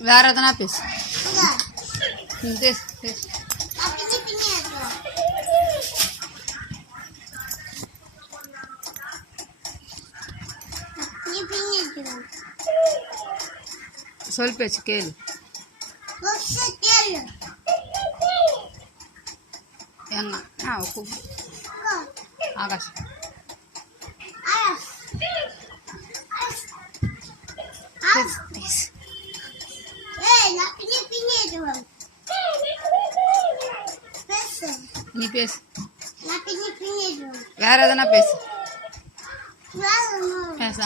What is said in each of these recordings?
வேற எதனா பேசு. பேசு பேசு. சொல் பேச்சு கேளு. எங்க ஆகாஷ் நீ பேசு. வேற எதனா பேசு. பேச.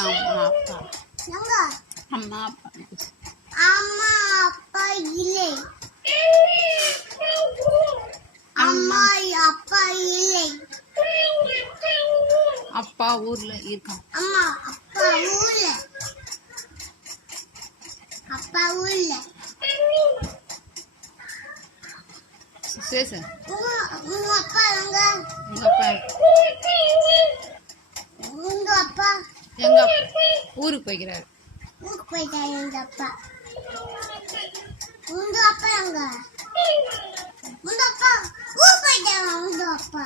அம்மா அப்பா பேசு. அம்மா அப்பா இல்லை. அம்மா அப்பா இல்லை. அப்பா ஊர்ல இருக்கான். அம்மா அப்பா ஊர்ல. அப்பா ஊர்ல. பேசு. உங்க அப்பா எங்க? உங்க அப்பா உங்க அப்பா எங்க ஊருக்கு போய்க்கிறாரு. ஊருக்கு போயிட்டாரு எங்க அப்பா. உங்க அப்பா எங்க? உங்க அப்பா ஊருக்கு போயிட்டாரு. உங்க அப்பா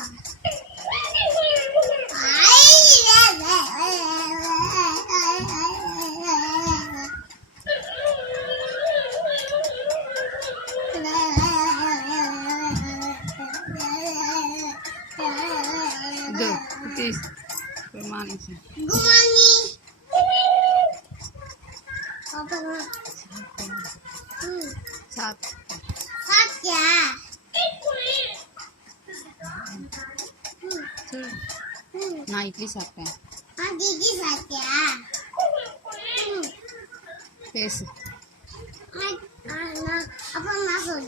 Good morning, sir. Good morning. Apa nak? Satya. நான் இட்லி சாப்பிட்டேன். Gigi Satya. பேசு. Apa nak?